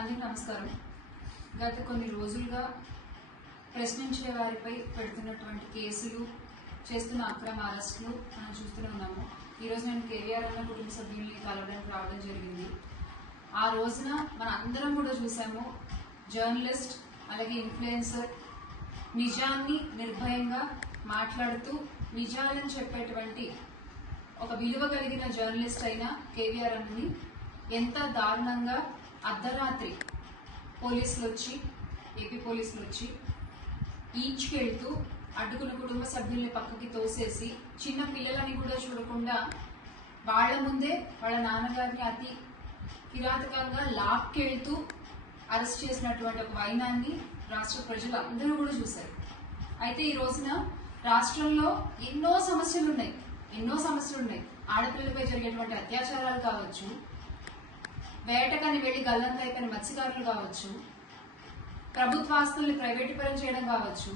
అందరికీ నమస్కారం. గత కొన్ని రోజులుగా ప్రశ్నించే వారిపై పెడుతున్నటువంటి కేసులు, చేస్తున్న అక్రమ అరెస్టులు మనం చూస్తూనే ఉన్నాము. ఈరోజు నేను కేవీఆర్ అన్న కుటుంబ సభ్యుల్ని కలవడానికి రావడం జరిగింది. ఆ రోజున మన అందరం కూడా చూసాము, జర్నలిస్ట్ అలాగే ఇన్ఫ్లుయెన్సర్ నిజాన్ని నిర్భయంగా మాట్లాడుతూ నిజాలను చెప్పేటువంటి ఒక విలువ కలిగిన జర్నలిస్ట్ అయిన కేవీఆర్ అన్నని ఎంత దారుణంగా అర్ధరాత్రి పోలీసులు వచ్చి, ఏపీ పోలీసులు వచ్చి ఈడ్చుకెళ్తూ అడ్డుకున్న కుటుంబ సభ్యుల్ని పక్కకి తోసేసి చిన్న పిల్లలని కూడా చూడకుండా వాళ్ళ ముందే వాళ్ళ నాన్నగారిని అతి కిరాతకంగా లాక్కెళ్తూ అరెస్ట్ చేసినటువంటి ఒక వైనాన్ని రాష్ట్ర ప్రజలు అందరూ కూడా చూశారు. అయితే ఈ రోజున రాష్ట్రంలో ఎన్నో సమస్యలు ఉన్నాయి. ఆడపిల్లలపై జరిగేటువంటి అత్యాచారాలు కావచ్చు, వేటకని వెళ్లి గల్లంత అయిపోయిన మత్స్యకారులు కావచ్చు, ప్రభుత్వాస్తుల్ని ప్రైవేటీకరణ చేయడం కావచ్చు,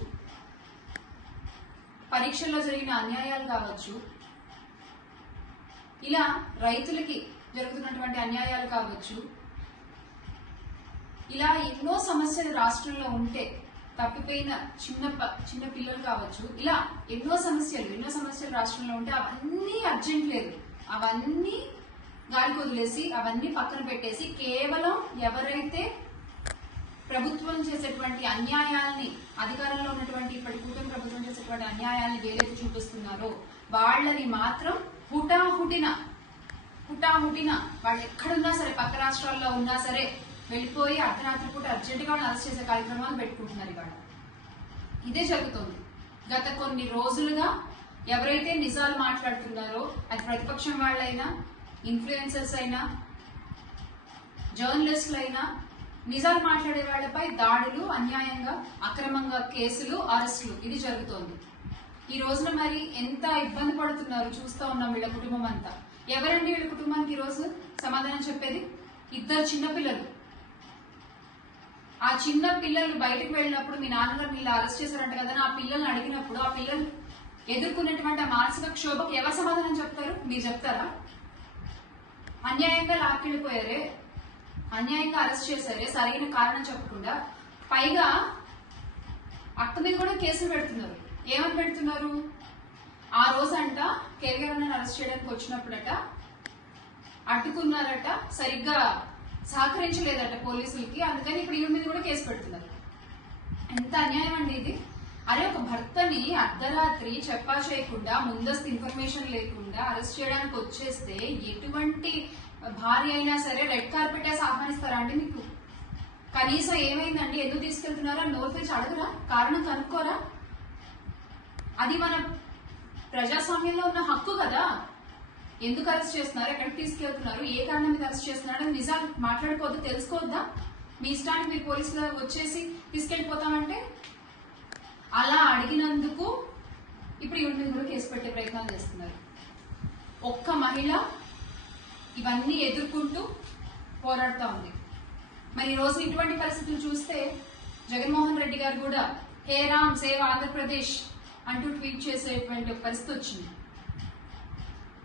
పరీక్షల్లో జరిగిన అన్యాయాలు కావచ్చు, ఇలా రైతులకి జరుగుతున్నటువంటి అన్యాయాలు కావచ్చు, ఇలా ఎన్నో సమస్యలు రాష్ట్రంలో ఉంటే తప్పిపోయిన చిన్న పిల్లలు కావచ్చు, ఇలా ఎన్నో సమస్యలు రాష్ట్రంలో ఉంటే అవన్నీ అర్జెంట్ లేదు, అవన్నీ గాలికి వదిలేసి అవన్నీ పక్కన పెట్టేసి కేవలం ఎవరైతే ప్రభుత్వం చేసేటువంటి అన్యాయాల్ని, అధికారంలో ఉన్నటువంటి ఇప్పటి కూటమి ప్రభుత్వం చేసేటువంటి అన్యాయాల్ని వేలెత్తి చూపిస్తున్నారో వాళ్ళని మాత్రం హుటాహుటిన వాళ్ళు ఎక్కడున్నా సరే, పక్క రాష్ట్రాల్లో ఉన్నా సరే వెళ్ళిపోయి అర్ధరాత్రి పూట అర్జెంటుగా వాళ్ళని అరెస్ట్ చేసే కార్యక్రమాలు పెట్టుకుంటున్నారు. ఇవాళ ఇదే జరుగుతోంది. గత కొన్ని రోజులుగా ఎవరైతే నిజాలు మాట్లాడుతున్నారో, అది ప్రతిపక్షం వాళ్ళైనా, ఇన్ఫ్లుయెన్సర్స్ అయినా, జర్నలిస్టులు అయినా, నిజాలు మాట్లాడే వాళ్లపై దాడులు, అన్యాయంగా అక్రమంగా కేసులు, అరెస్టులు ఇది జరుగుతోంది. ఈ రోజున మరి ఎంత ఇబ్బంది పడుతున్నారు చూస్తా ఉన్నాం. వీళ్ళ కుటుంబం అంతా ఎవరండి? వీళ్ళ కుటుంబానికి ఈ రోజు సమాధానం చెప్పేది 2 చిన్నపిల్లలు. ఆ చిన్న పిల్లలు బయటకు వెళ్ళినప్పుడు మీ నాన్నగారు ఇలా అరెస్ట్ చేశారంట కదా, ఆ పిల్లల్ని అడిగినప్పుడు ఆ పిల్లలు ఎదుర్కొన్నటువంటి ఆ మానసిక క్షోభకు ఎవరు సమాధానం చెప్తారు? మీరు చెప్తారా? అన్యాయంగా లాక్కెళ్ళిపోయారే, అన్యాయంగా అరెస్ట్ చేశారే, సరైన కారణం చెప్పకుండా, పైగా అక్క మీద కూడా కేసులు పెడుతున్నారు. ఏమని పెడుతున్నారు? ఆ రోజంట కేవీఆర్ అన్నని అరెస్ట్ చేయడానికి వచ్చినప్పుడట అడ్డుకున్నారట, సరిగ్గా సహకరించలేదట పోలీసులకి, అందుకని ఇప్పుడు ఈమె మీద కూడా కేసు పెడుతున్నారు. ఎంత అన్యాయం అండి ఇది! అరే, ఒక భర్తని అర్ధరాత్రి చెప్పా చేయకుండా, ముందస్తు ఇన్ఫర్మేషన్ లేకుండా అరెస్ట్ చేయడానికి వచ్చేస్తే ఎటువంటి భార్య అయినా సరే రెడ్ కార్పెట్ వేసి ఆహ్వానిస్తారా అండి? మీకు కనీసం ఏమైందండి, ఎందుకు తీసుకెళ్తున్నారా నోరు తెచ్చి అడగరా? కారణం కనుక్కోరా? అది మన ప్రజాస్వామ్యంలో ఉన్న హక్కు కదా. ఎందుకు అరెస్ట్ చేస్తున్నారు, ఎక్కడికి తీసుకెళ్తున్నారు, ఏ కారణం మీద అరెస్ట్ చేస్తున్నారు నిజాలు మాట్లాడుకోవద్దు, తెలుసుకోవద్దా? మీ ఇష్టానికి మీరు పోలీసులు వచ్చేసి తీసుకెళ్లిపోతామంటే అలా అడిగినందుకు ఇప్పుడు ఈవిడ మీద కూడా కేసు పెట్టే ప్రయత్నాలు చేస్తున్నారు. ఒక్క మహిళ ఇవన్నీ ఎదుర్కొంటూ పోరాడుతూ ఉంది. మరి ఈ రోజు ఇటువంటి పరిస్థితులు చూస్తే జగన్మోహన్ రెడ్డి గారు కూడా హే రామ్ సేవ్ ఆంధ్రప్రదేశ్ అంటూ ట్వీట్ చేసేటువంటి పరిస్థితి వచ్చింది.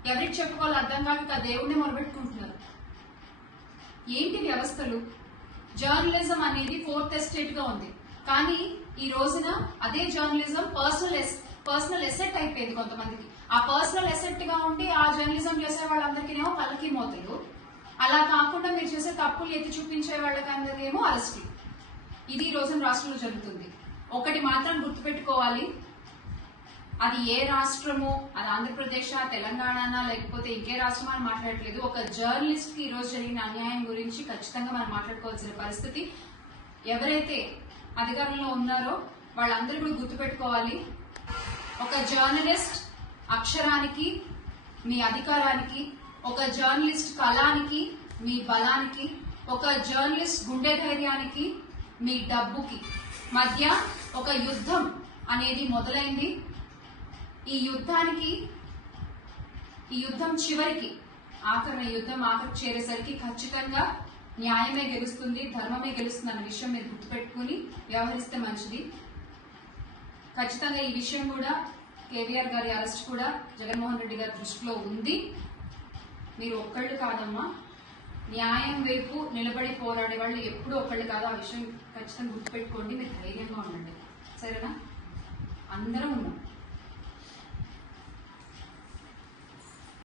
ఎవరికి చెప్పుకోవాలో అర్థం కాక దేవుడిని మొరబెట్టుకుంటున్నారు. ఏంటి వ్యవస్థలు? జర్నలిజం అనేది 4th ఎస్టేట్ గా ఉంది, కానీ ఈ రోజున అదే జర్నలిజం పర్సనల్ ఎసెట్ అయిపోయింది కొంతమందికి. ఆ పర్సనల్ ఎసెట్ గా ఉండి ఆ జర్నలిజం చేసే వాళ్ళందరికీనేమో పల్లకి మోతలు, అలా కాకుండా మీరు చేసే తప్పులు ఎత్తి చూపించే వాళ్ళకందరికేమో అరెస్ట్. ఇది ఈ రోజున రాష్ట్రంలో జరుగుతుంది. ఒకటి మాత్రం గుర్తుపెట్టుకోవాలి, అది ఏ రాష్ట్రమో, అది ఆంధ్రప్రదేశ్, తెలంగాణ, లేకపోతే ఇంకే రాష్ట్రం అని మాట్లాడట్లేదు. ఒక జర్నలిస్ట్ కి ఈ రోజు జరిగిన అన్యాయం గురించి ఖచ్చితంగా మనం మాట్లాడుకోవాల్సిన పరిస్థితి. ఎవరైతే అధికారంలో ఉన్నారో వాళ్ళందరూ కూడా గుర్తుపెట్టుకోవాలి, ఒక జర్నలిస్ట్ అక్షరానికి మీ అధికారానికి, ఒక జర్నలిస్ట్ కళానికి మీ బలానికి, ఒక జర్నలిస్ట్ గుండె ధైర్యానికి మీ డబ్బుకి మధ్య ఒక యుద్ధం అనేది మొదలైంది. ఈ యుద్ధం చివరికి ఆఖరికి చేరేసరికి ఖచ్చితంగా న్యాయమే గెలుస్తుంది, ధర్మమే గెలుస్తుంది అన్న విషయం మీరు గుర్తుపెట్టుకుని వ్యవహరిస్తే మంచిది. ఖచ్చితంగా ఈ విషయం కూడా, కేవీఆర్ గారి అరెస్ట్ కూడా జగన్మోహన్ రెడ్డి గారి దృష్టిలో ఉంది. మీరు ఒక్కళ్ళు కాదమ్మా, న్యాయం వైపు నిలబడి పోరాడే వాళ్ళు ఎప్పుడూ ఒకళ్ళు కాదు. ఆ విషయం ఖచ్చితంగా గుర్తుపెట్టుకోండి. మీరు ధైర్యంగా ఉండండి, సరేనా? అందరం ఉన్నాం.